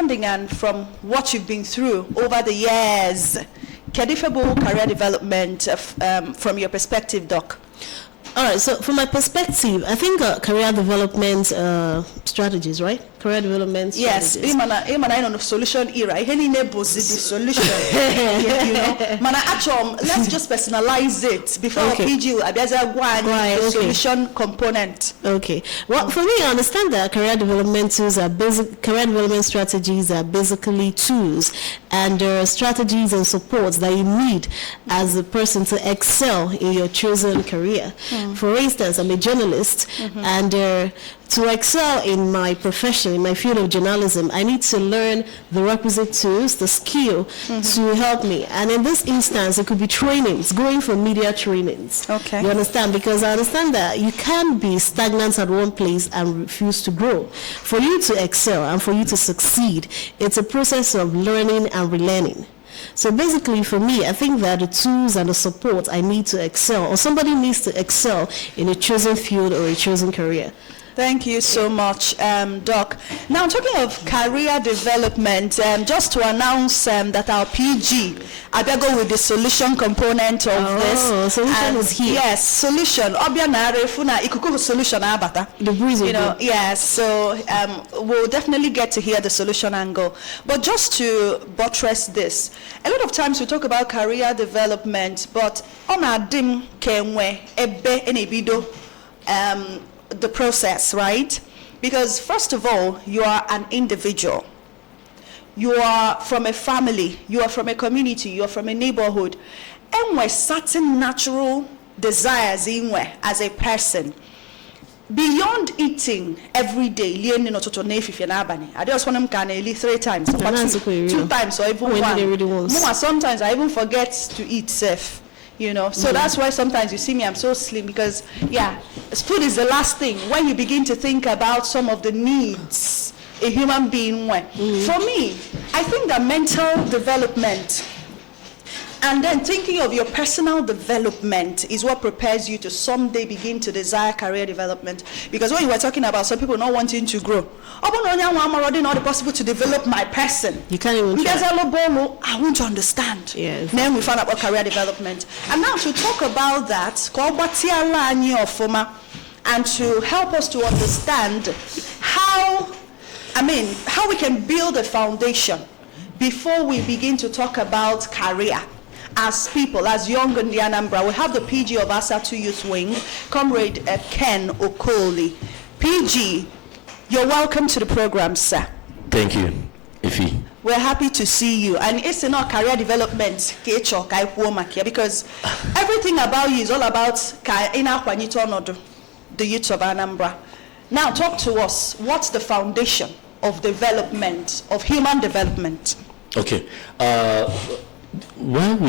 understanding and from what you've been through over the years, Kedifable career development from your perspective, Doc? All right, so from my perspective, I think career development strategies, right? Career development yes, strategies. Yes, I'm on a solution era. The solution. You know, let's just personalize it before Okay. PG Right, okay. solution component. Okay. Well, for me, I understand that career development tools are career development strategies are basically tools, and there are strategies and supports that you need as a person to excel in your chosen career. For instance, I'm a journalist, and to excel in my profession, in my field of journalism, I need to learn the requisite tools, the skill to help me. And in this instance, it could be trainings, going for media trainings. Okay. You understand? Because I understand that you can't be stagnant at one place and refuse to grow. For you to excel and for you to succeed, it's a process of learning and relearning. So basically, for me, I think that the tools and the support I need to excel, or somebody needs to excel in a chosen field or a chosen career. Thank you so much, Doc. Now, talking of career development, just to announce that our PG, I better go with the solution component of this. Oh, solution is here. Yes, solution. Solution. The breeze, you know, yes. So we'll definitely get to hear the solution angle. But just to buttress this, a lot of times we talk about career development, but on our dim kenwe ebe enebido the process, right? Because first of all, you are an individual. You are from a family, you are from a community, you are from a neighborhood. And with certain natural desires in where as a person. Beyond eating every day, I just want them to 3 times, but 2 times or even one. Sometimes I even forget to eat safe. You know, so that's why sometimes you see me, I'm so slim, because food is the last thing when you begin to think about some of the needs a human being wants. For me, I think that mental development and then thinking of your personal development is what prepares you to someday begin to desire career development. Because when you were talking about some people not wanting to grow, I'm already not possible to develop my person. You can't even because I want to understand. Yes. Then we found out about career development. And now to talk about that, and to help us to understand how we can build a foundation before we begin to talk about career. As people, as young in the Anambra, we have the PG of ASA2 Youth Wing, Comrade Ken Okoli. PG, you're welcome to the program, sir. Thank you, Ifi. We're happy to see you. And it's not career development, because everything about you is all about the youth of Anambra. Now, talk to us. What's the foundation of development, of human development? Okay. When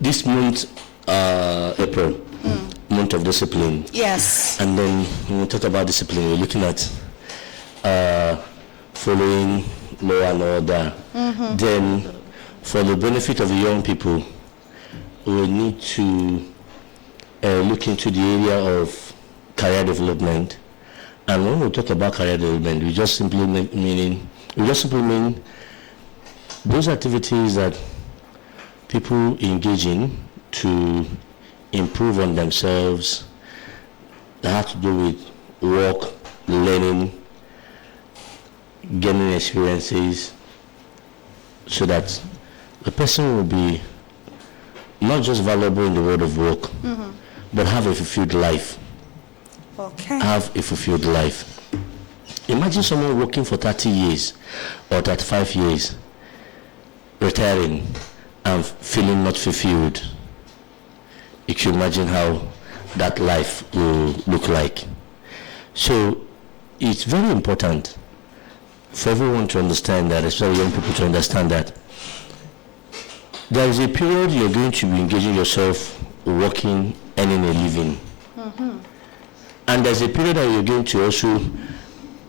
this month, April, month of discipline. Yes. And then when we talk about discipline, we're looking at following law and order. Then, for the benefit of the young people, we need to look into the area of career development. And when we talk about career development, we just simply mean those activities that people engage in to improve on themselves, that have to do with work, learning, gaining experiences, so that the person will be not just valuable in the world of work, but have a fulfilled life. Okay. Have a fulfilled life. Imagine someone working for 30 years or 35 years, retiring, and feeling not fulfilled. You can imagine how that life will look like. So it's very important for everyone to understand that, especially young people to understand that there is a period you're going to be engaging yourself, working, earning a living. And there's a period that you're going to also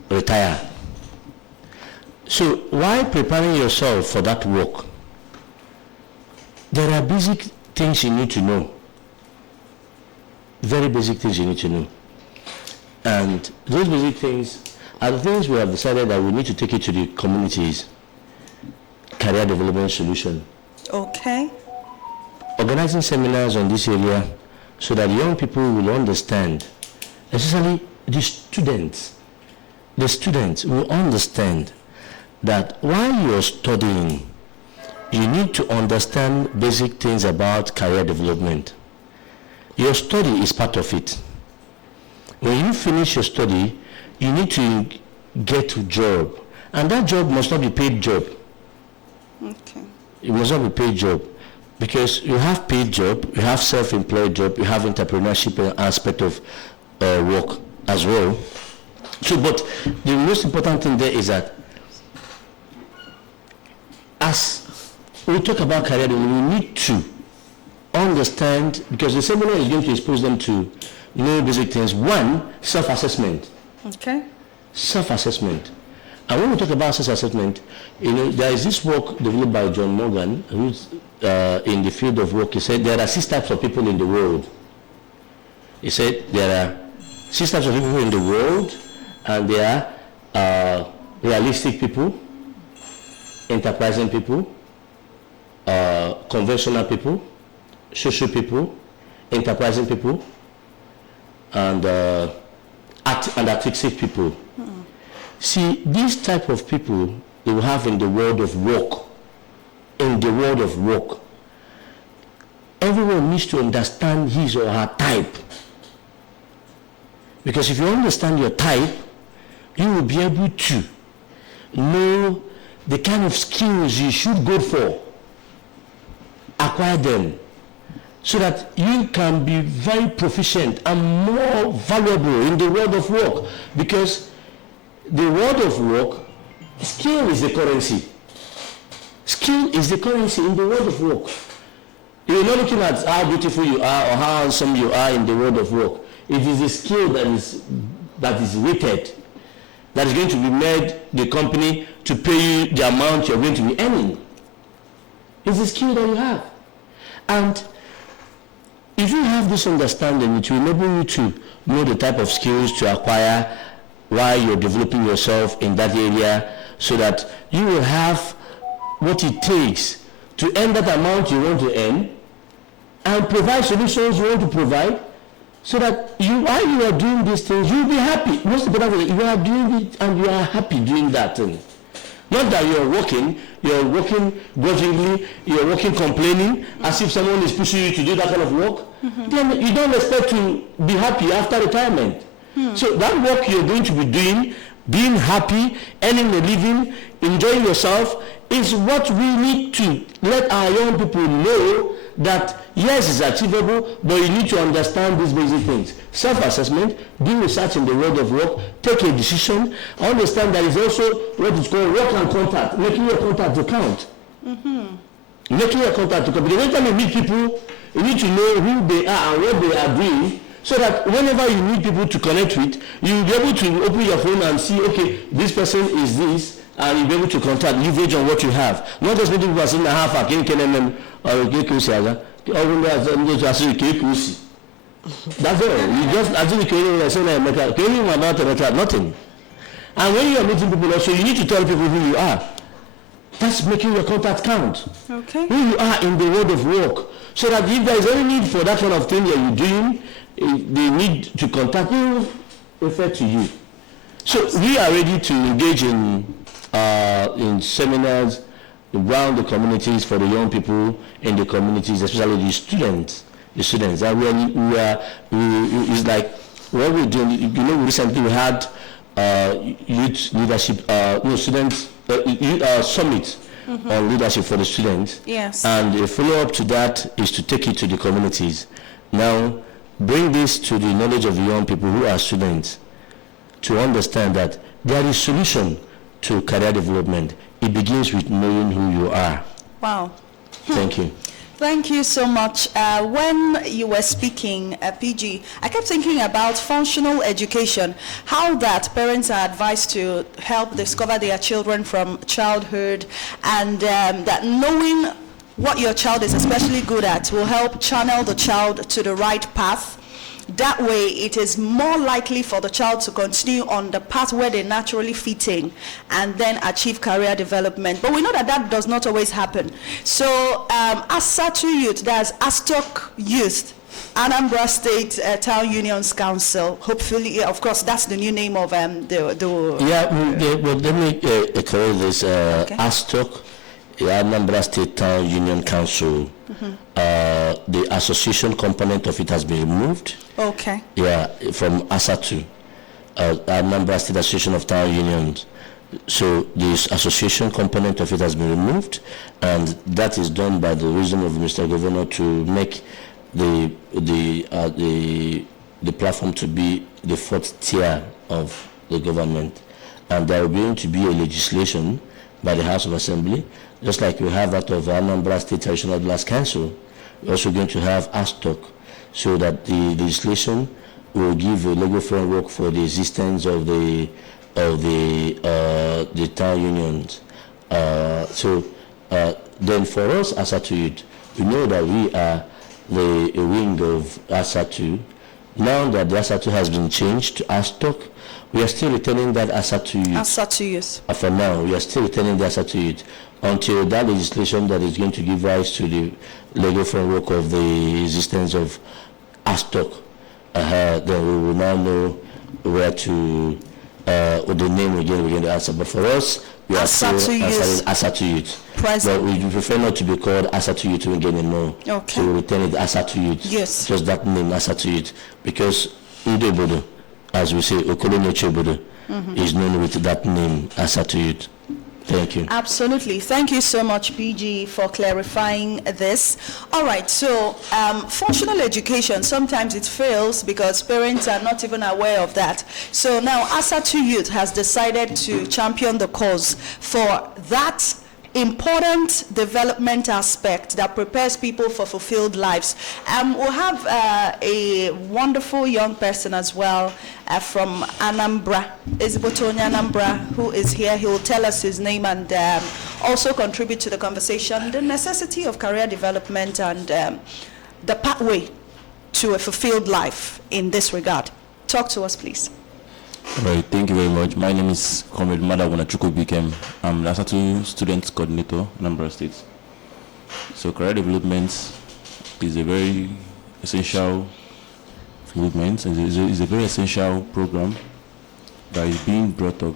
retire. So while preparing yourself for that work, there are basic things you need to know. Very basic things you need to know. And those basic things are the things we have decided that we need to take it to the communities. Career development solution. Okay. Organizing seminars on this area so that young people will understand, especially the students will understand that while you're studying, you need to understand basic things about career development. Your study is part of it. When you finish your study, you need to get a job, and that job must not be paid job. Okay. It must not be paid job, because you have paid job, you have self-employed job, you have entrepreneurship aspect of work as well. So, but the most important thing there is that as we talk about career development, we need to understand, because the seminar is going to expose them to basic things. One, self-assessment. Okay. Self-assessment. And when we talk about self-assessment, there is this work developed by John Morgan, who's in the field of work. He said there are 6 types of people in the world. He said there are 6 types of people in the world, and there are realistic people, enterprising people, conventional people, social people, enterprising people, and artistic people. See, these type of people they will have in the world of work. In the world of work, everyone needs to understand his or her type. Because if you understand your type, you will be able to know the kind of skills you should go for, acquire them, so that you can be very proficient and more valuable in the world of work. Because the world of work, skill is the currency. Skill is the currency in the world of work. You're not looking at how beautiful you are or how handsome you are in the world of work. It is the skill that is rated, that is going to be made the company to pay you the amount you're going to be earning. It's the skill that you have. And if you have this understanding, it will enable you to know the type of skills to acquire while you're developing yourself in that area, so that you will have what it takes to earn that amount you want to earn and provide solutions you want to provide, so that while you are doing these things, you'll be happy. Most importantly, you are doing it and you are happy doing that thing. Not that you're working grudgingly, you're working complaining, as if someone is pushing you to do that kind of work. Then you don't expect to be happy after retirement. So that work you're going to be doing, being happy, earning a living, enjoying yourself, is what we need to let our young people know that yes, it's achievable, but you need to understand these basic things. Self-assessment, do research in the world of work, take a decision, understand that it's also what is called work and contact, making your contact to count. Making your contact to count. Because every time you meet people, you need to know who they are and what they are doing, so that whenever you need people to connect with, you'll be able to open your phone and see, okay, this person is this, and you'll be able to contact, leverage on what you have. Not just meeting people as in a half a KNM or KQC, that's all. You just nothing. And when you are meeting people also, you need to tell people who you are. That's making your contact count. Okay. Who you are in the world of work. So that if there is any need for that kind of thing that you're doing, they need to contact you, refer to you. So we are ready to engage in seminars around the communities for the young people in the communities, especially the students. And it's like what we're doing. Recently we had youth leadership, students summit on leadership for the students. Yes. And the follow-up to that is to take it to the communities. Now, bring this to the knowledge of the young people who are students, to understand that there is solution to career development. It begins with knowing who you are. Wow. Thank you. Thank you so much. When you were speaking, PG, I kept thinking about functional education, how that parents are advised to help discover their children from childhood, and that knowing what your child is especially good at will help channel the child to the right path. That way, it is more likely for the child to continue on the path where they naturally fit in and then achieve career development. But we know that that does not always happen. So, ASATU Youth, that's Astok Youth, Anambra State Town Unions Council. Hopefully, of course, that's the new name of the. Yeah, well, let me correct this. Okay. Astok, Anambra State Town Union Council. The association component of it has been removed. Okay. Yeah, from ASATU, Anambra State Association of Town Unions. So this association component of it has been removed, and that is done by the wisdom of Mr. Governor to make the platform to be the fourth tier of the government, and there will be going to be a legislation by the House of Assembly, just like we have that of Anambra State Traditional Rulers Council. We're also going to have ASTOC, so that the legislation will give a legal framework for the existence of the town unions. Then for us, ASATU Youth, we know that we are the wing of ASATU. Now that the ASATU has been changed to ASTOC, we are still retaining that ASATU Youth. ASATU Youth. For now, we are still retaining the ASATU Youth until that legislation that is going to give rise to the legal framework of the existence of ASTOC. Then we will now know where to, the name again we're going to answer. But for us, we are still ASATU Youth. But we prefer not to be called ASATU Youth again anymore. Okay. So we retain it ASATU Youth. Yes. Just that name, ASATU Youth. Because Udebodo, as we say, Okolono Chebodo, is known with that name, ASATU Youth. Thank you. Absolutely. Thank you so much, PG, for clarifying this. All right, so functional education, sometimes it fails because parents are not even aware of that. So now ASATU Youth has decided to champion the cause for that important development aspect that prepares people for fulfilled lives. We'll have a wonderful young person as well from Anambra, Ezbotonya Anambra, who is here. He will tell us his name and also contribute to the conversation, the necessity of career development and the pathway to a fulfilled life in this regard. Talk to us, please. All right, thank you very much. My name is Comrade Madaguna Chukwubikem. I'm the ASATU Student Coordinator, Anambra State. So career development is a very essential movement, and is a very essential program that is being brought up,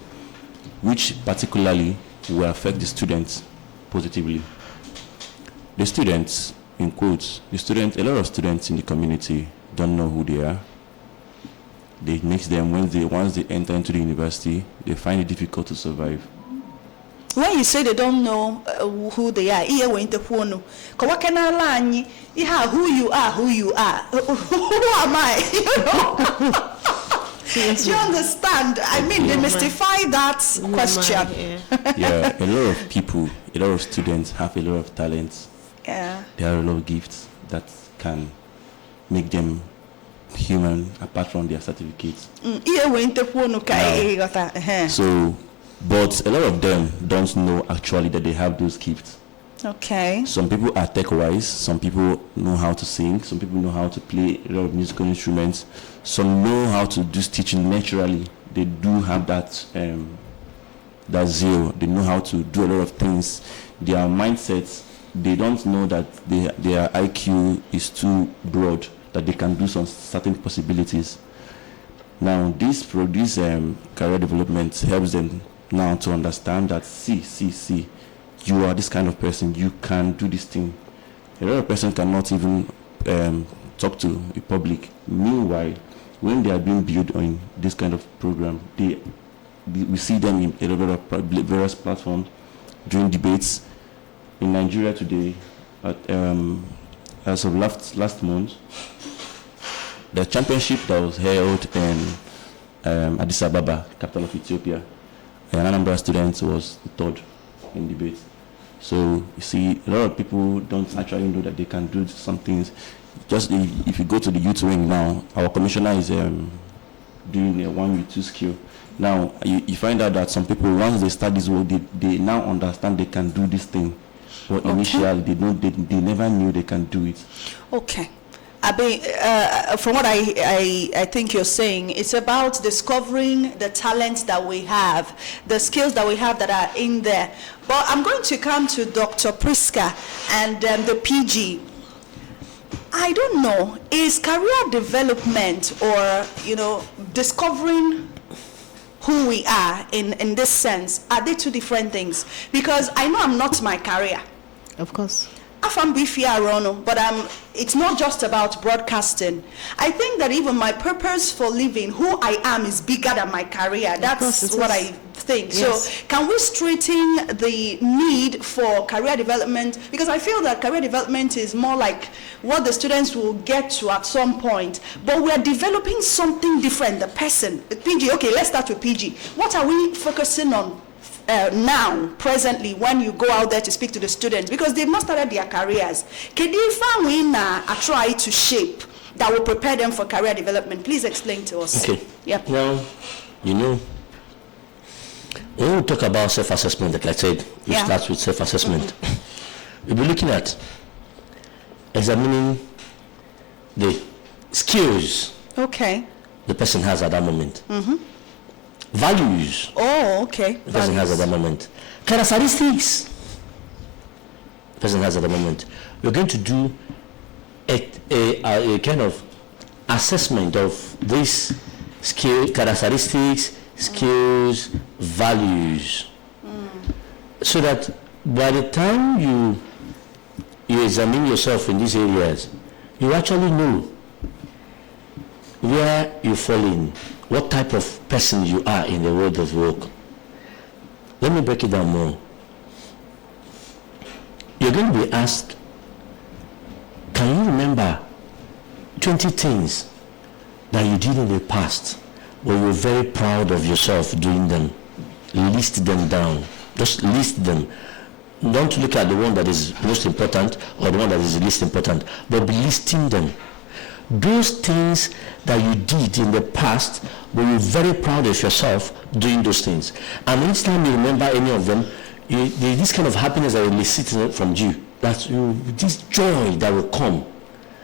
which particularly will affect the students positively. The students, in quotes, a lot of students in the community don't know who they are. They makes them, once they enter into the university, they find it difficult to survive. When you say they don't know who they are, who you are, who am I? Do you understand? I mean, demystify that question. Yeah, a lot of people, a lot of students have a lot of talents. Yeah. There are a lot of gifts that can make them human apart from their certificates. So, but a lot of them don't know actually that they have those gifts. Okay. Some people are tech-wise, some people know how to sing, some people know how to play a lot of musical instruments, some know how to do stitching naturally. They do have that that zeal. They know how to do a lot of things. Their mindsets, they don't know that their IQ is too broad, that they can do some certain possibilities. Now, this career development helps them now to understand that, see, you are this kind of person, you can do this thing. A lot of person cannot even talk to the public. Meanwhile, when they are being built on this kind of program, we see them in a lot of various platforms during debates. In Nigeria today, as of last month, the championship that was held in Addis Ababa, capital of Ethiopia, and Anambra students was the third in debate. So you see, a lot of people don't actually know that they can do some things. Just if you go to the youth wing now, our commissioner is doing a 1-2 skill. Now you find out that some people, once they start this work, they now understand they can do this thing. But initially, they never knew they can do it. Okay. from what I think you're saying, it's about discovering the talents that we have, the skills that we have that are in there. But I'm going to come to Dr. Priska and the PG. I don't know, is career development or, discovering who we are in this sense, are they two different things? Because I know I'm not my career. Of course. But it's not just about broadcasting. I think that even my purpose for living, who I am, is bigger than my career. That's what I think. Yes. So can we straighten the need for career development? Because I feel that career development is more like what the students will get to at some point. But we are developing something different, the person. PG, okay, let's start with PG. What are we focusing on now, presently, when you go out there to speak to the students, because they've not started their careers? Can you find a try to shape that will prepare them for career development? Please explain to us. Okay. Yep. Now, when we talk about self-assessment, like I said, we start with self-assessment. We'll be looking at examining the skills the person has at that moment. Values. Oh, okay. The person has at the moment. Characteristics. The person has at the moment. We're going to do a kind of assessment of these characteristics, skills, values, so that by the time you examine yourself in these areas, you actually know where you fall in, what type of person you are in the world of work. Let me break it down more. You're going to be asked, can you remember 20 things that you did in the past where you're very proud of yourself doing them? List them down. Just list them. Don't look at the one that is most important or the one that is the least important, but be listing them. Those things that you did in the past where you're very proud of yourself doing those things. And each time you remember any of them, this kind of happiness that will elicit from you, this joy that will come.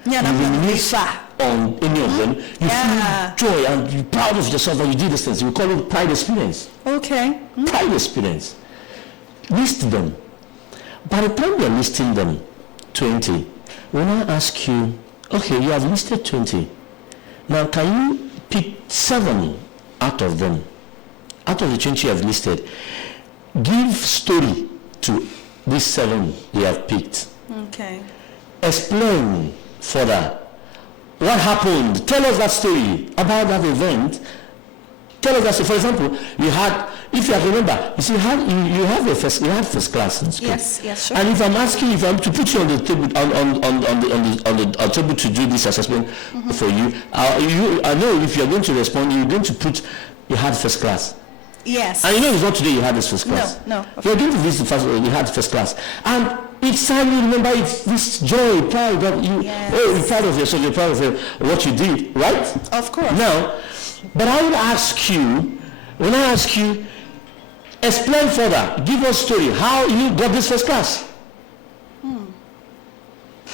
Yeah, you release on any of them, you feel joy and you're proud of yourself that you did these things. We call it pride experience. Okay. Pride experience. List them. By the time you're listing them, 20, when I ask you, okay, you have listed 20. Now, can you pick 7 out of them? Out of the 20 you have listed, give story to these 7 you have picked. Okay. Explain further. What happened? Tell us that story about that event. Tell us that story. For example, you had, if you can remember, you see, you had first class in school. Yes, sure. And if I'm asking, if I'm to put you on the table on the table to do this assessment for you, I know if you're going to respond, you're going to put you had first class. Yes. And it's not today you had this first class. No. You're going to visit you had first class, and each time you remember it's this joy, pride that you. Yes. Oh, you're proud of yourself. You're proud of what you did, right? Of course. Now, but I would ask you, when I ask you, explain further. Give us a story how you got this first class.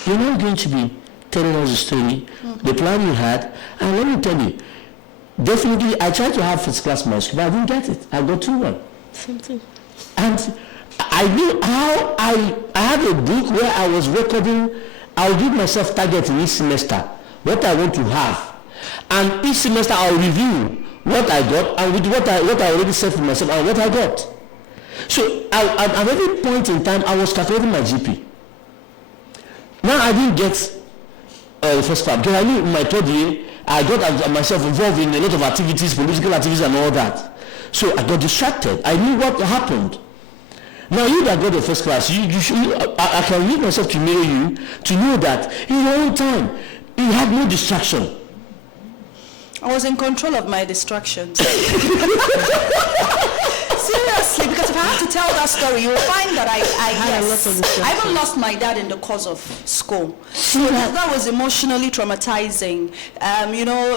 You're not going to be telling us a story, the plan you had, and let me tell you, definitely I tried to have first class in my school, but I didn't get it. I got 2-1. Same thing. And I knew how I had a book where I was recording. I'll give myself target in each semester, what I want to have. And each semester I'll review what I got and with what I already said for myself and what I got. So at every point in time, I was calculating my GP. Now I didn't get the first class because I knew in my third year, I got myself involved in a lot of activities, political activities and all that. So I got distracted. I knew what happened. Now you that got the first class, I can use myself to mirror you to know that in your own time, you had no distraction. I was in control of my distractions. Seriously, because if I have to tell that story, you will find that I even lost my dad in the course of school. So that was emotionally traumatizing.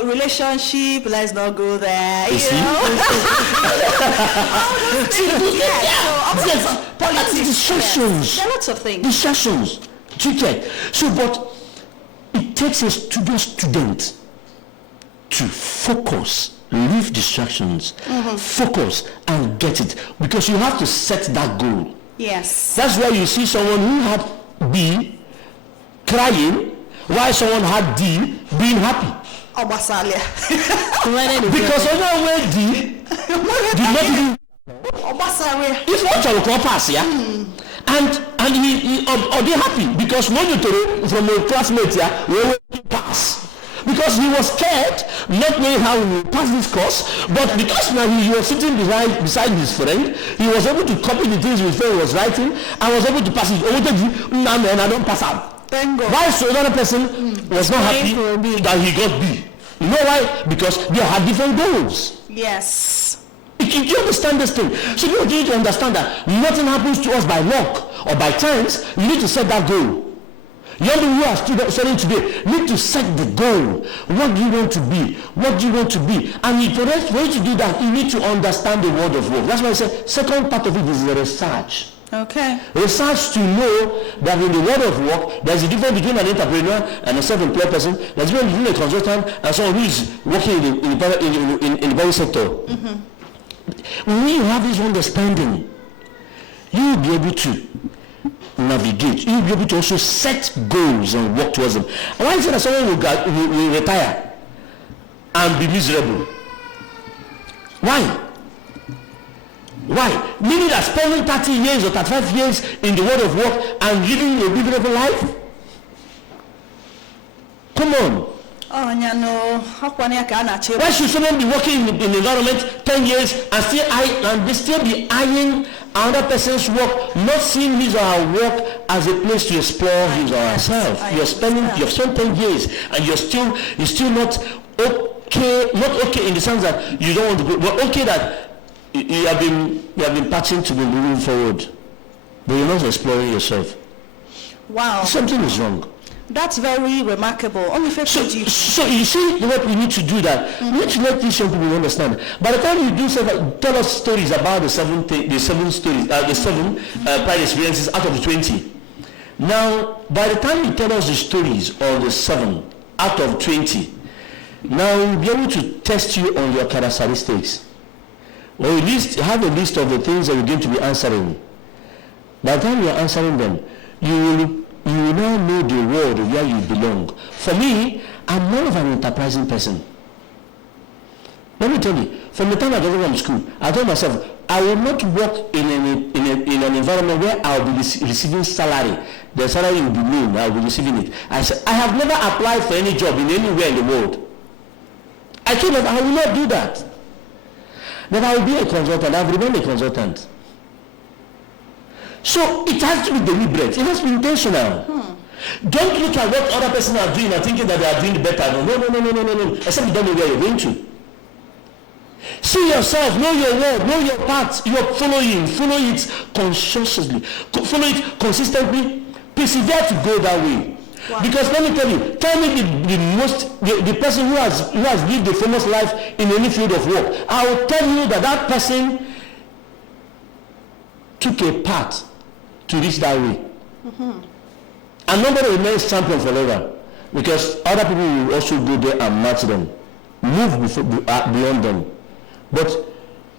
Relationship, let's not go there. Politics, distractions. There are lots of things. Distractions. So, but it it takes a student to focus, leave distractions, focus and get it, because you have to set that goal. Yes. That's why you see someone who had B crying while someone had D being happy. Obasalia. Because another D did not even Obasalia. it's not your pass, yeah? And he or they happy because when you told from a classmate, yeah, we will pass. Because he was scared, not knowing how he would pass this course, but because now he was sitting beside his friend, he was able to copy the things his friend was writing, and was able to pass it. Oh, man, I don't pass out. Thank God. Why so another person was not happy that he got B? You know why? Because they had different goals. Yes. You understand this thing? So you need to understand that nothing happens to us by luck or by chance. You need to set that goal. Young people who are studying today need to set the goal. What do you want to be? What do you want to be? And for you to do that, you need to understand the word of work. That's why I said second part of it is the research. Okay. Research to know that in the world of work, there's a difference between an entrepreneur and a self-employed person. There's a difference between a consultant and someone who is working in the private sector. When you have this understanding, you will be able to navigate. You will be able to also set goals and work towards them. And why is it that someone will retire and be miserable? Why? Meaning that spending 30 years or 35 years in the world of work and living a miserable life? Come on. Why should someone be working in the environment 10 years and they still be eyeing another person's work, not seeing his or her work as a place to explore his or herself? You've spent 10 years and you're still not okay, not okay in the sense that you don't want to go, but okay that you have been patching to be moving forward, but you're not exploring yourself. Wow. Something is wrong. That's very remarkable. Only So you see what we need to do that. We need to let these young people understand. By the time you do tell us stories about the seven pride experiences out of the 20. Now, by the time you tell us the stories of the 7 out of 20, now we'll be able to test you on your characteristics. Or at least have a list of the things that you're going to be answering. By the time you're answering them, you will now know the world where you belong. For me, I'm more of an enterprising person. Let me tell you, from the time I graduated from school, I told myself, I will not work in an environment where I will be receiving salary. The salary will be known, I will be receiving it. I said, I have never applied for any job in anywhere in the world. I told them, I will not do that. That I will be a consultant. I have remained a consultant. So it has to be deliberate. It has to be intentional. Don't look at what other person are doing and thinking that they are doing better. No. Except you don't know where you're going to. See yourself, know your word, know your path. You are following. Follow it consciously. Follow it consistently. Persevere to go that way. Wow. Because let me tell me the person who has lived a famous life in any field of work, I will tell you that person took a path to reach that way. And nobody remains champion forever, because other people will also go there and match them, move beyond them. But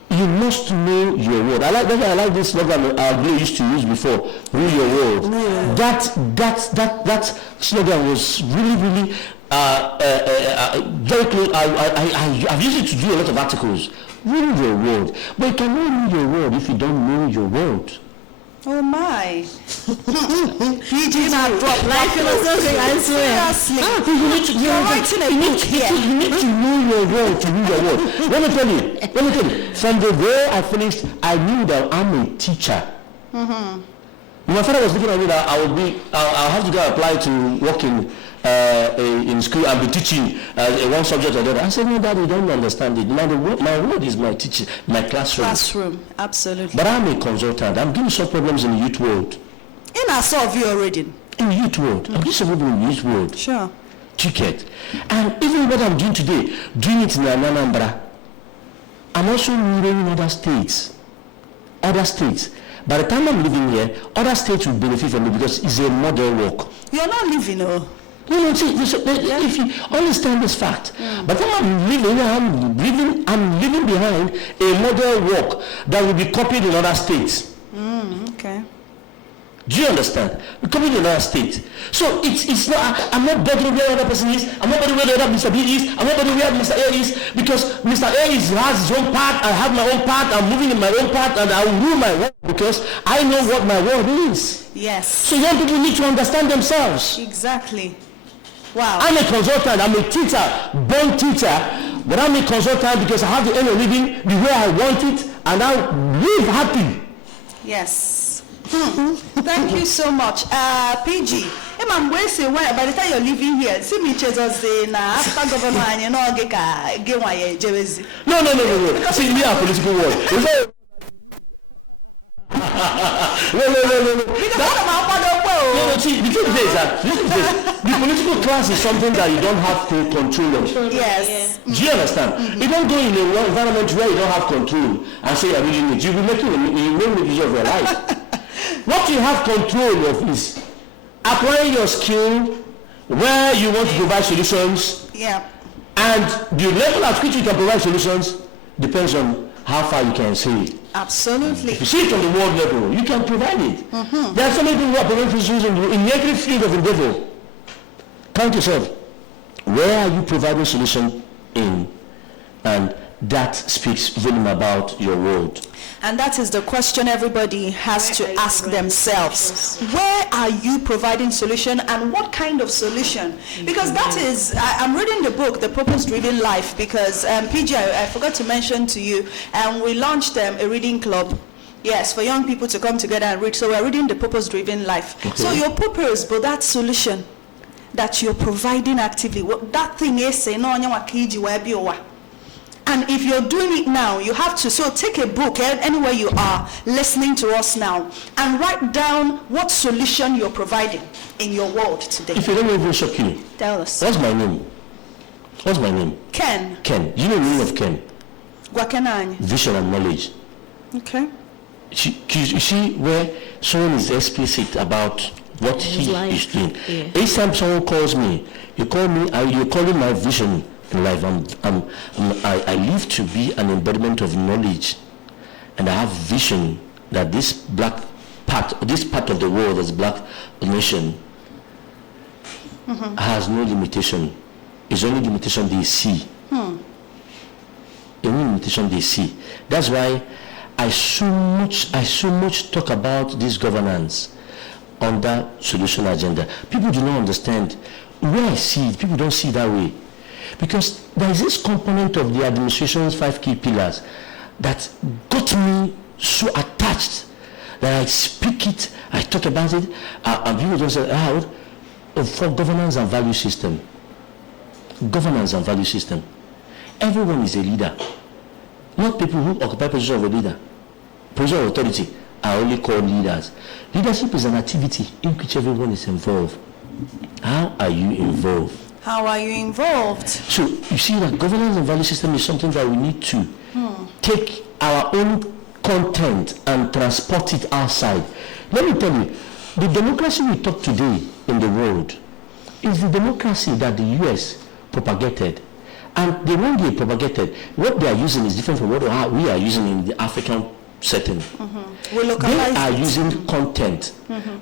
you must know your word. I like this slogan our Glo used to use before. Know your word. That slogan was really very close. I've used it to do a lot of articles. Know your word, but you cannot know your word if you don't know your word. Oh my! PG now drop life philosophy. I swear. Seriously. You need to know your word to know your word. Let me tell you. From the day I finished, I knew that I'm a teacher. My father was looking at me that I'll have to go apply to work in school and be teaching one subject or the other. I said, no, Dad, you don't understand it. My word is my teaching, my classroom. Absolutely. But I'm a consultant. I'm dealing with some problems in the youth world. In I saw you already. In the youth world. I'm dealing with some problems in the youth world. Sure. Ticket. And even what I'm doing today, doing it in Anambra, I'm also moving in other states. By the time I'm living here, other states will benefit from it because it's a model work. You're not living, oh. You know, see, if you understand this fact, but then I'm leaving behind a model work that will be copied in other states. Okay. Do you understand? We're copied in other states. So it's not, I'm not bothering where the other person is, I'm not bothering where the other Mr. B is, I'm not bothering where Mr. A is, because Mr. A has his own part, I have my own part, I'm moving in my own part, and I will rule my world because I know what my world is. Yes. So young people need to understand themselves. Exactly. Wow. I'm a consultant, I'm a teacher, born teacher, but I'm a consultant because I have the end of living the way I want it, and I live happy. Yes. Thank you so much. PG, I'm wasting by the time you're living here, see me Jesus say na after government, you know, get why Jersey. No. See, we are political world. No. Because See, the truth is that the political class is something that you don't have control of. yes. Do you understand? You don't go in an environment where you don't have control and say, I really need you. You'll be making a decision of your life. What you have control of is applying your skill where you want to provide solutions. Yeah. And the level at which you can provide solutions depends on how far you can see it. Absolutely. If you see it on the world level, you can provide it. There are so many people who are providing solutions in every field of endeavor. Count yourself. Where are you providing solution in? And that speaks volume about your world. And that is the question everybody has to ask themselves. Where are you providing solution, and what kind of solution? Because that is, I'm reading the book, The Purpose-Driven Life, because PG, I forgot to mention to you, we launched a reading club. Yes, for young people to come together and read. So we're reading The Purpose-Driven Life. Okay. So your purpose, but that solution that you're providing actively, that thing is saying, no, and if you're doing it now, you have to, so take a book anywhere you are listening to us now and write down what solution you're providing in your world today. If you don't even shock you, tell us. What's my name? What's my name? Ken. Ken. You know the meaning of Ken? Gwakenany. Vision and knowledge. Okay. You see where someone is explicit about what he is doing. Yeah. Each time someone calls me, you call me, you're calling my vision in life. I live to be an embodiment of knowledge, and I have vision that this part of the world, this black nation, has no limitation. It's only limitation they see. The only limitation they see. That's why I so much talk about this governance under solution agenda. People do not understand where I see it. People don't see it that way. Because there is this component of the administration's 5 key pillars that got me so attached that I speak it, I talk about it, and people don't say, for governance and value system. Governance and value system. Everyone is a leader. Not people who occupy position of a leader. Position of authority are only called leaders. Leadership is an activity in which everyone is involved. How are you involved? How are you involved? So you see that governance and value system is something that we need to take our own content and transport it outside. Let me tell you, the democracy we talk today in the world is the democracy that the US propagated. And the one they propagated, what they are using is different from what we are using in the African setting. They are using content.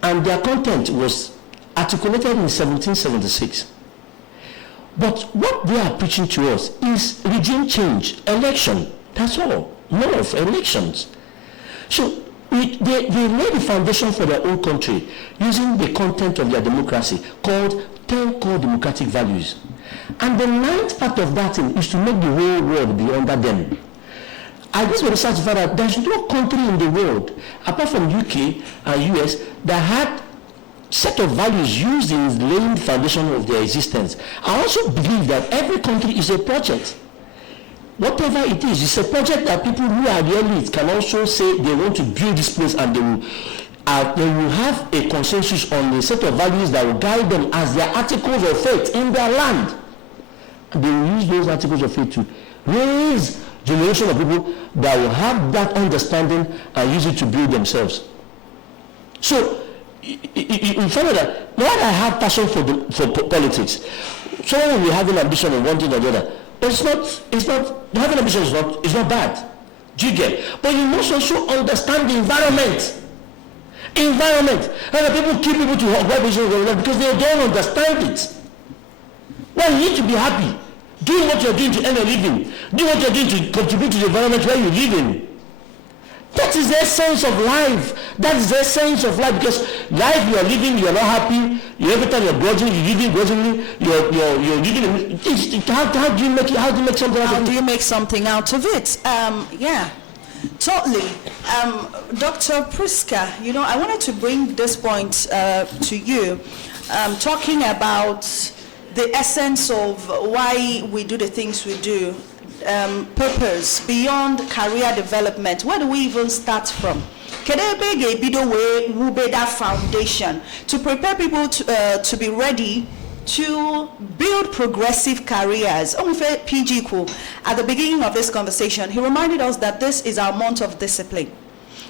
And their content was articulated in 1776. But what they are preaching to us is regime change, election. That's all. More of elections. So they laid the foundation for their own country using the content of their democracy called 10 core democratic values. And the 9th part of that thing is to make the whole world be under them. I just want to certify that there's no country in the world, apart from UK and US, that had set of values used in laying the foundation of their existence. I also believe that every country is a project. Whatever it is, it's a project that people who are the elite can also say they want to build this place, and they will have a consensus on a set of values that will guide them as their articles of faith in their land. And they will use those articles of faith to raise generation of people that will have that understanding and use it to build themselves. So you find out that why I have passion for politics. Someone will be having ambition of one thing or the other, but it's not having ambition is not bad. Do you get? But you must also understand the environment. And people keep people to work because they don't understand it. Well, you need to be happy. Do what you're doing to earn a living. Do what you're doing to contribute to the environment where you live in. That is the essence of life. That is the essence of life, because life you are living, you are not happy. Every time you're grudging, you're living grudgingly. You're living. How do you make it? How do you make something out of it? How do you make something out of it? Yeah, totally. Dr. Priska, I wanted to bring this point to you, talking about the essence of why we do the things we do. Purpose beyond career development. Where do we even start from? That foundation to prepare people to be ready to build progressive careers. PG at the beginning of this conversation, he reminded us that this is our month of discipline.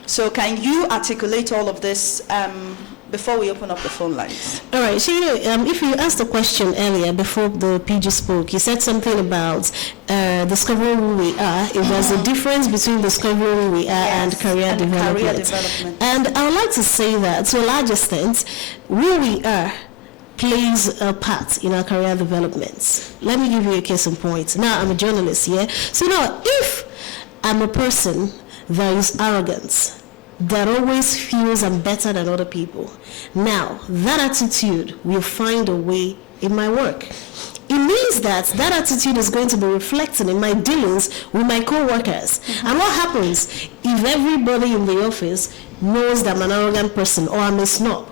So can you articulate all of this before we open up the phone lines? All right. So, if you asked the question earlier before the PG spoke, you said something about discovering who we are. It was a difference between discovering who we are and career development. And I would like to say that, to a large extent, who we are plays a part in our career development. Let me give you a case in point. Now, I'm a journalist, yeah? So now, if I'm a person that is arrogant, that always feels I'm better than other people, now that attitude will find a way in my work. It means that attitude is going to be reflected in my dealings with my co-workers. And what happens if everybody in the office knows that I'm an arrogant person, or I'm a snob,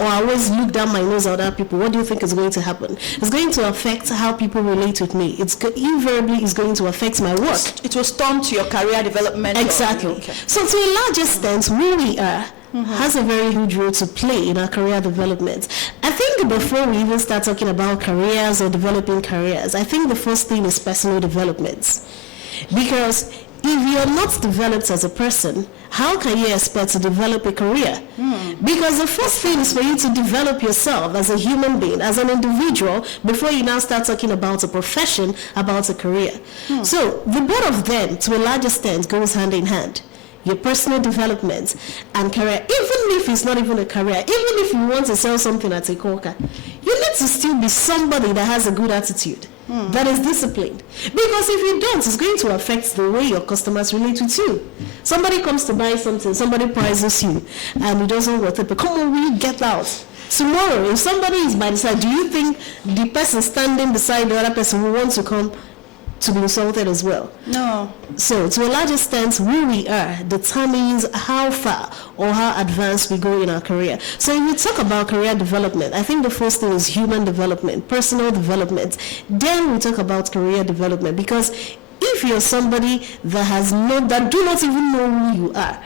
or I always look down my nose at other people? What do you think is going to happen? It's going to affect how people relate with me. Invariably is going to affect my work. It will stunt to your career development. Exactly. Okay. So to a large extent, who we are has a very huge role to play in our career development. I think before we even start talking about careers or developing careers, I think the first thing is personal development. Because if you're not developed as a person, how can you expect to develop a career? Because the first thing is for you to develop yourself as a human being, as an individual, before you now start talking about a profession, about a career. So the both of them, to a large extent, goes hand in hand. Your personal development and career, even if it's not even a career, even if you want to sell something at a corker, you need to still be somebody that has a good attitude. That is disciplined. Because if you don't, it's going to affect the way your customers relate with you. Somebody comes to buy something, somebody prices you, and it doesn't worth it, but come on, will you get out? Tomorrow, if somebody is by the side, do you think the person standing beside the other person will want to come to be insulted as well? No. So, to a large extent, who we are determines how far or how advanced we go in our career. So, if we talk about career development, I think the first thing is human development, personal development. Then we talk about career development, because if you're somebody that do not even know who you are,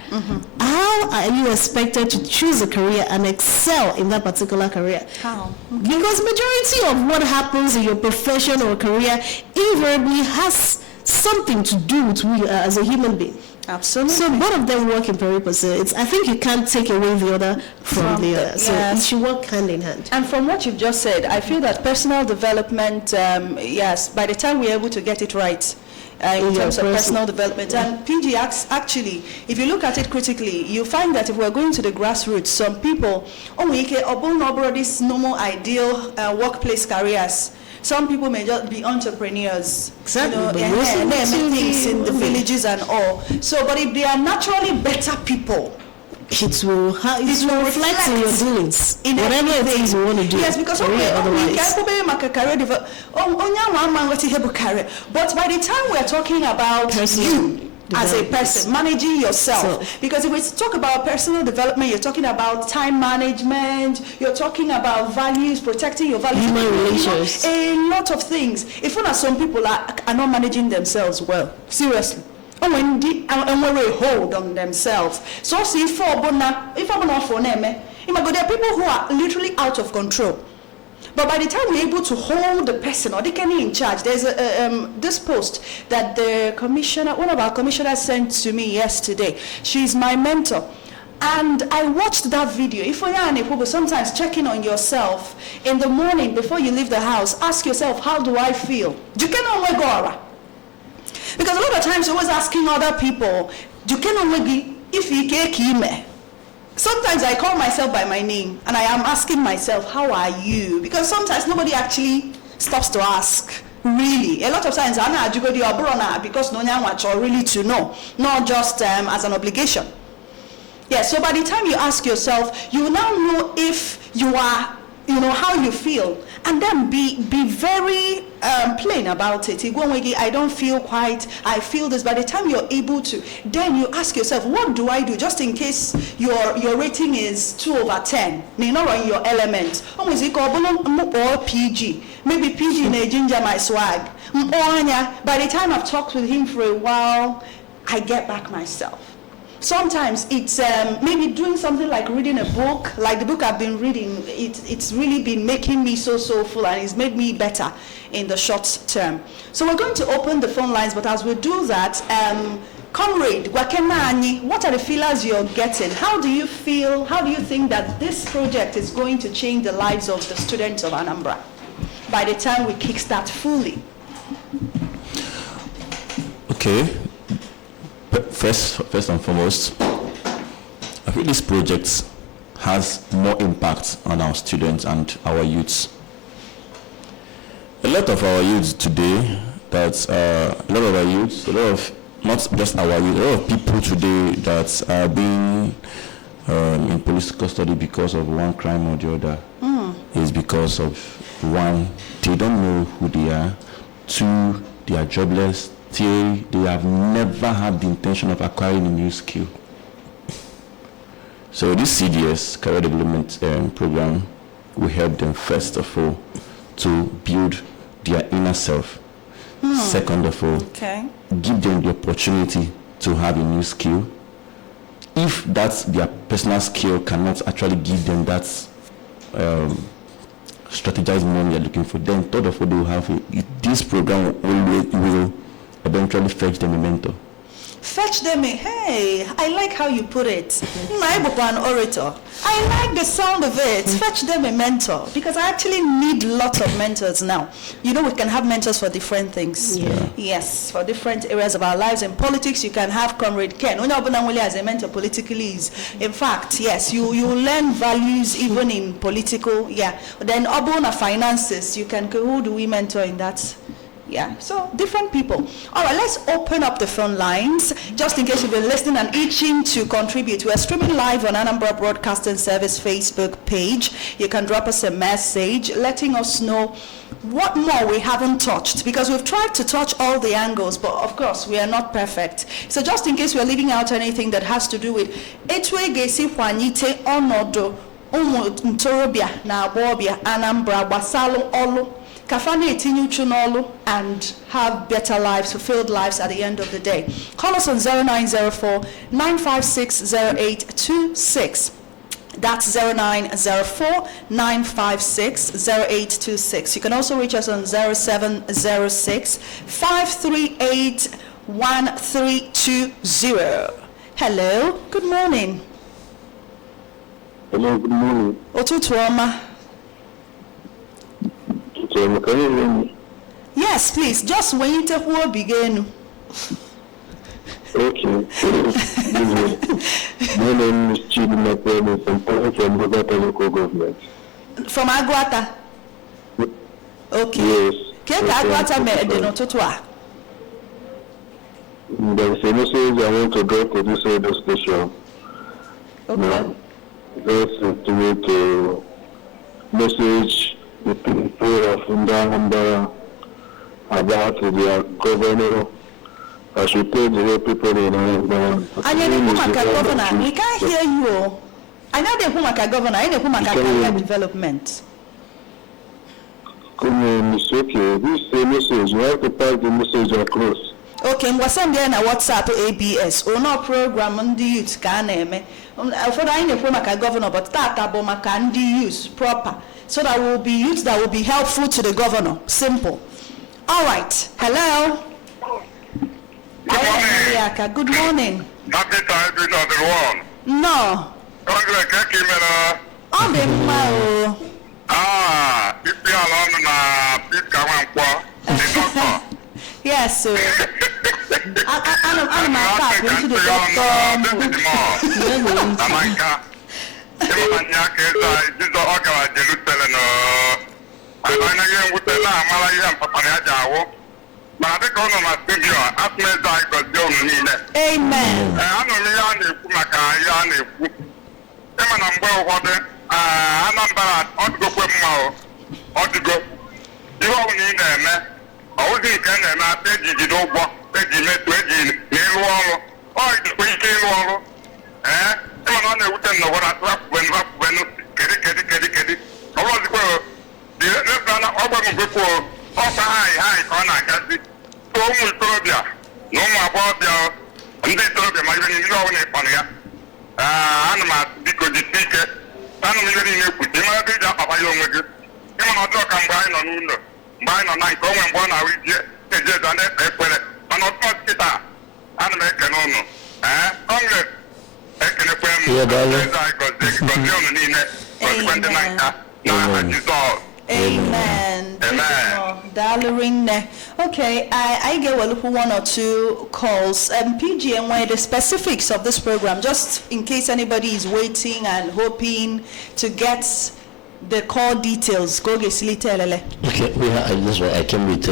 how are you expected to choose a career and excel in that particular career? How? Because majority of what happens in your profession or career invariably has something to do with who you are as a human being. Absolutely. So both of them work in purpose. I think you can't take away the other from the other. So it should work hand in hand. And from what you've just said, I feel that personal development, yes, by the time we're able to get it right, in terms of personal development. And PG, actually, if you look at it critically, you find that if we're going to the grassroots, some people, this normal ideal workplace careers. Some people may just be entrepreneurs, exactly, things in the villages and all. So, but if they are naturally better people, it will reflect in your dealings, in whatever it is you want to do. Yes, because but by the time we're talking about you as a person, managing yourself, because if we talk about personal development, you're talking about time management, you're talking about values, protecting your values, human relations, a lot of things. If some people are not managing themselves well, seriously. And when they hold on themselves. So see if I'm not for them, there are people who are literally out of control. But by the time we're able to hold the person or they can be in charge, there's this post that one of our commissioners sent to me yesterday. She's my mentor. And I watched that video. If you're sometimes checking on yourself in the morning before you leave the house, ask yourself, how do I feel? Because a lot of times you're always asking other people, if you can't. Sometimes I call myself by my name and I am asking myself, how are you? Because sometimes nobody actually stops to ask. Really, a lot of times because no one wants really to know, not just as an obligation. Yeah, so by the time you ask yourself, you will now know if you are, how you feel, and then be very plain about it. I don't feel quite, I feel this. By the time you're able to, then you ask yourself, what do I do? Just in case your rating is 2/10, you're not in your element. Or PG. Maybe PG may ginger my swag. By the time I've talked with him for a while, I get back myself. Sometimes it's maybe doing something like reading a book, like the book I've been reading. It's really been making me so full, and it's made me better in the short term. So we're going to open the phone lines, but as we do that, Comrade Wakenani, what are the feelers you're getting? How do you feel? How do you think that this project is going to change the lives of the students of Anambra by the time we kickstart fully? Okay. First and foremost, I feel this project has more impact on our students and our youths. A lot of our youths today, not just our youth, a lot of people today that are being in police custody because of one crime or the other is because of, one, they don't know who they are, two, they are jobless, they have never had the intention of acquiring a new skill. So this CDS, Career Development Program, will help them first of all to build their inner self. Second of all, give them the opportunity to have a new skill. If that's their personal skill cannot actually give them that strategized money they're looking for, then third of all, they will have this program will eventually fetch them a mentor. Fetch them hey, I like how you put it. An orator. I like the sound of it. Fetch them a mentor, because I actually need lots of mentors now. We can have mentors for different things. Yeah. Yes, for different areas of our lives. In politics, you can have Comrade Ken. As a mentor politically is. In fact, yes, you learn values even in political, Then Obona finances, you can, who do we mentor in that? Yeah, so different people. All right, let's open up the phone lines, just in case you've been listening and itching to contribute. We're streaming live on Anambra Broadcasting Service Facebook page. You can drop us a message letting us know what more we haven't touched, because we've tried to touch all the angles, but of course we are not perfect. So just in case we're leaving out anything that has to do with Etwe Gesi Juanite Onodo Umu Ntorobia na Abobia Anambra Basalo Olu Kafane Etinyuchunolu, and have better lives, fulfilled lives at the end of the day. Call us on 0904-956-0826. That's 0904-956-0826. You can also reach us on 0706-538-1320. Hello, good morning. Hello, good morning. Otutuoma. Can you hear me? Yes, please. Just when you will begin. Okay. My name is Chidima Kwame from Agwata local government. From Agwata? Okay. Yes. Can Agwata me Totwa? There's a message I want to get to this radio station. Okay. Now, just to make a message the people of Anambra about their governor. I should tell the people in Anambra. Governor, we can't hear you. I know the Pumaka governor, I know Pumaka career development. Come on, it's okay. This is a message. You have to pass the message across. Okay, we send there na WhatsApp ABS. O no program on the youth can eme. For I know Pumaka governor, but that abomaka and the youth proper. So that will be youth that will be helpful to the governor. Simple. All right. Hello. Good morning. Good morning. Happy Thanksgiving, everyone. No. Congress, Ọ dị mma o. Ipi alone na Pika Wankwa, the doctor. Yes, so. I'm a into the doctor. America. Nyaka jizo ọgawa Jerusalem ana ihe nwutela amara ihe mpapara ya ji awụ mana dịka ọ nọ na studio asmeza ịgọzie unu niile. Amen. Anụ m ihe a na-ekwu maka ihe a na-ekwu ịma na mgbe ụfọdụ Anambra ọdịgokwe mma ọdịgo ihe ọbụla ị na-eme ọwụzi nke na-eme ata eji jide ụgwọ eji metu eji n'ịlụ ọrụ ọ dịkwa ike ịlụ ọrụ ịma na ọ na-ewute nnọgọ na rapụbenu kedi ọ bụrụzikwa na ọgbanwegokwu ọkwa haị ka ọ na-agazi tụọ ụmụ ikorobịa na ụmụ agbọghọbịa ndị ikorobịa ma ihe niile ọbụla ịkpọrọ ya ana m biko jisi ike anụ m ihe niile ekwuchi ịmara ebe iji akpapa ya onwe gị ịma na ọdịọ ka mgbe anyị nọ n'ụlọ mgbe anyị nọ na nke onwe mgbe ọ na-ahụ iji eji ezo na-ekpe ekpere mana ọtụtụ kịta ana m ekene ụnụ Congress ekenekwe m gọzie unu niile gọzikwa ndị na nka n'aha Jizọs. Amen. Darling. Okay, I get one or two calls. PG and where the specifics of this program, just in case anybody is waiting and hoping to get the call details. Go get silly telele. Okay, that's why I came with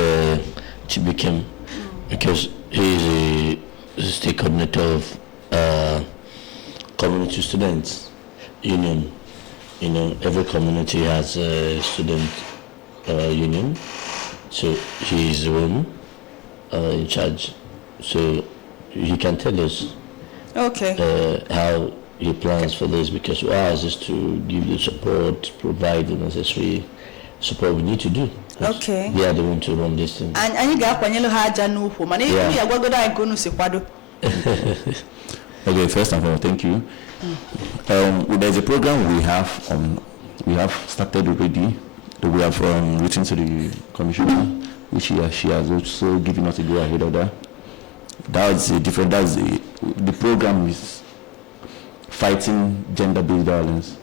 Chibikim because he is the state coordinator of community students union. You know, every community has a student union, so he is the one in charge. So he can tell us how he plans for this, because ours is to give the support, provide the necessary support we need to do. Okay. We are the one to run this thing. And you got Panyelo Haja Nuhu. Okay, first and foremost, thank you. There's a program we have started already. We have written to the commissioner, which she has also given us a go ahead of that. The program is fighting gender-based violence.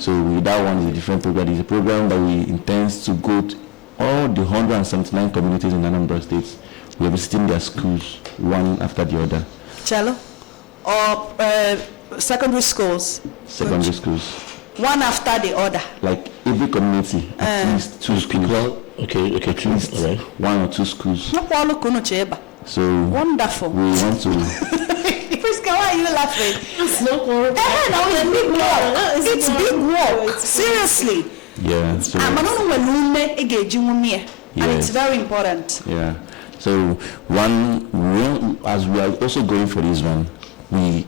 So that one is a different program. It's a program that we intend to go to all the 179 communities in Anambra State. We are visiting their schools one after the other. Cello? Or secondary schools? Secondary schools. One after the other? Like every community, at least two schools. Okay, two. All right. One or two schools. So wonderful. We want to. Priska, why are you laughing? It's not horrible. It's big work. It's big work. Seriously. Yeah. So and it's very important. Yeah. So as we are also going for this one, we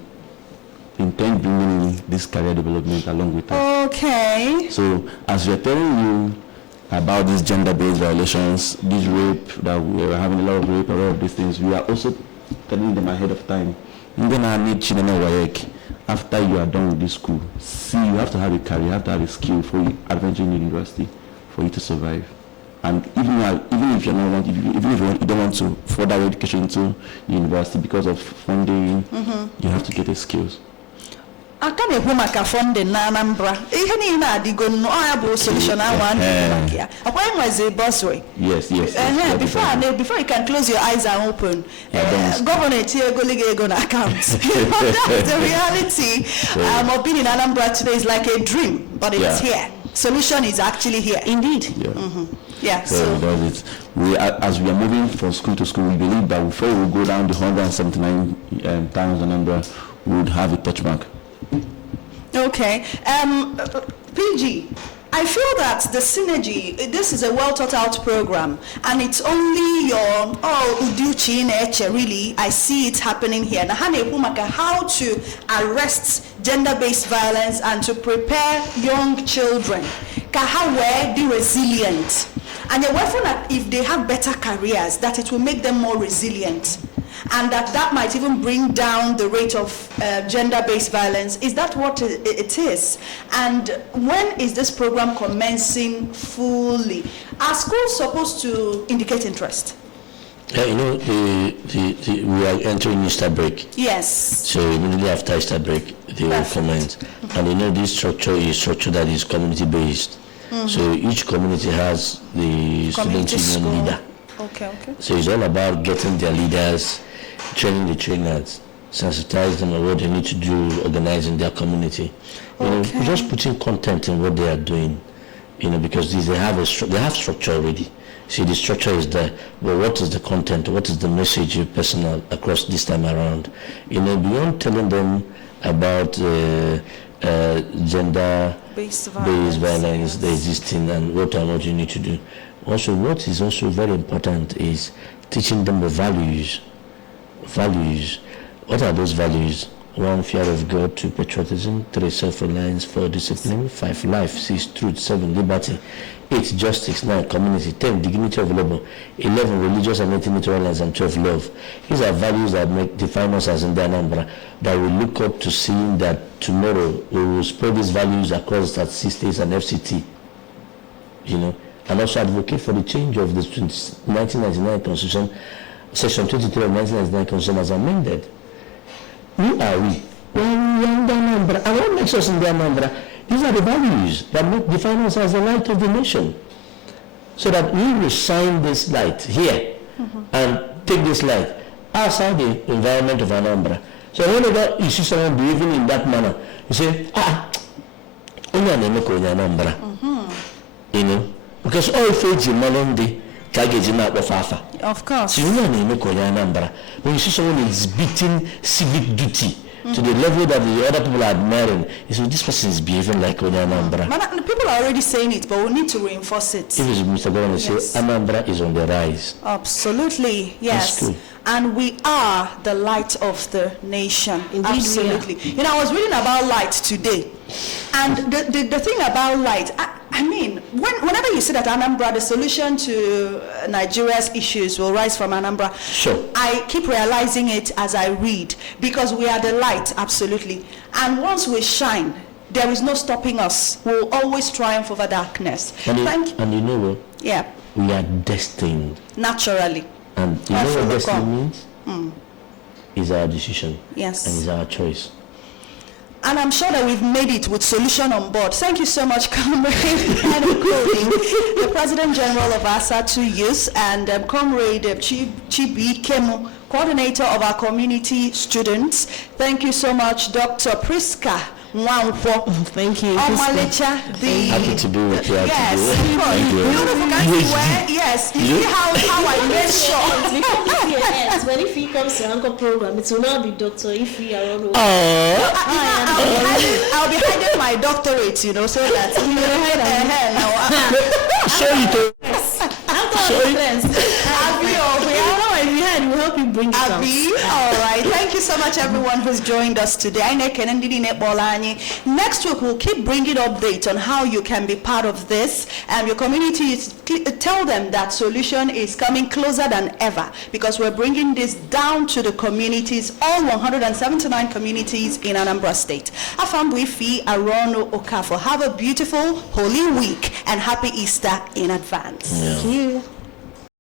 intend bringing this career development along with us. Okay. So as we are telling you about these gender-based violations, this rape, that we are having a lot of rape, a lot of these things, we are also telling them ahead of time. After you are done with this school, you have to have a career, you have to have a skill for you adventuring in university for you to survive. And even if you don't want to further education into university because of funding, you have to get the skills. I can't even make a funding na Anambra. Ihe ni na adigo no able solution I want to make. Why was a bursary? Yes. Before you can close your eyes and open, government here go account. That's the reality of being in Anambra today is like a dream, but it's here. Solution is actually here. Indeed. Yeah. So that's it. As we are moving from school to school, we believe that before we go down the 179 towns in Anambra, we would have a touch mark. Okay. PG, I feel that the synergy, this is a well thought out program, and it's only your, Uduchi in Eche, really, I see it happening here. How to arrest gender-based violence and to prepare young children. How be resilient. And if they have better careers, that it will make them more resilient. And that might even bring down the rate of gender-based violence. Is that what it is? And when is this program commencing fully? Are schools supposed to indicate interest? Yeah, you know, we are entering Easter break. Yes. So immediately after Easter break, they will comment. And you know, this structure is structure that is community-based. So each community has the student union leader. Okay. So it's all about getting their leaders, training the trainers, sensitize them on what they need to do, organizing their community. You know, just putting content in what they are doing. You know, because they have structure already. See, the structure is there. But what is the content? What is the message you personal across this time around? You know, beyond telling them about gender-based violence, the existing, and what you need to do. Also, what is also very important is teaching them the values. Values. What are those values? 1, fear of God. 2, patriotism. 3, self-reliance. 4, discipline. 5, life. 6, truth. 7, liberty. 8, justice. 9, community. 10, dignity of labor. 11, religious and ethnic tolerance. And 12, love. These are values that define us as in the Anambra, that we look up to seeing that tomorrow we will spread these values across statistics states and FCT. You know, and also advocate for the change of the 1999 Constitution, Section 23 of 1999 Constitution as amended. Who are we? Well, we are in the Anambra. And what makes us in the Anambra? These are the values that define us as the light of the nation. So that we will shine this light here and take this light outside the environment of Anambra. So whenever you see someone behaving in that manner, you say, only Anambra. You know? Because all faith in Malonde, of course. So when you see someone exhibiting civic duty to the level that the other people are admiring, you say, this person is behaving like Anambra. People are already saying it, but we need to reinforce it. If it's Mr. Governor, say Anambra is on the rise. Absolutely, yes. That's cool. And we are the light of the nation. Indeed, absolutely. You know, I was reading about light today. And the thing about light, I mean, whenever you say that Anambra, the solution to Nigeria's issues will rise from Anambra, sure. I keep realizing it as I read, because we are the light, absolutely. And once we shine, there is no stopping us. We'll always triumph over darkness. And you know what? Yeah. We are destined. Naturally. And you know what destiny means? Is our decision. Yes. And is our choice. And I'm sure that we've made it with Solution on board. Thank you so much, Comrade the President General of ASA2 Youth, and Comrade Chibi Kemu, Coordinator of our community students. Thank you so much, Dr. Priska Nwankwo. Thank you. Omalecha, happy to be with you. Yes, thank you. Beautiful guys. Yes, you see how I made sure. When if he comes to Anchor program, it will not be Dr. Ifi around. I'll be hiding my doctorate, you know, so that you will hide Show you to. Will help you bring it out. All right. Thank you so much, everyone who's joined us today. Next week, we'll keep bringing updates on how you can be part of this. Your community, tell them that solution is coming closer than ever, because we're bringing this down to the communities, all 179 communities in Anambra State. Afambuifi Arono Okafo. Have a beautiful Holy Week and happy Easter in advance. Yeah. Thank you.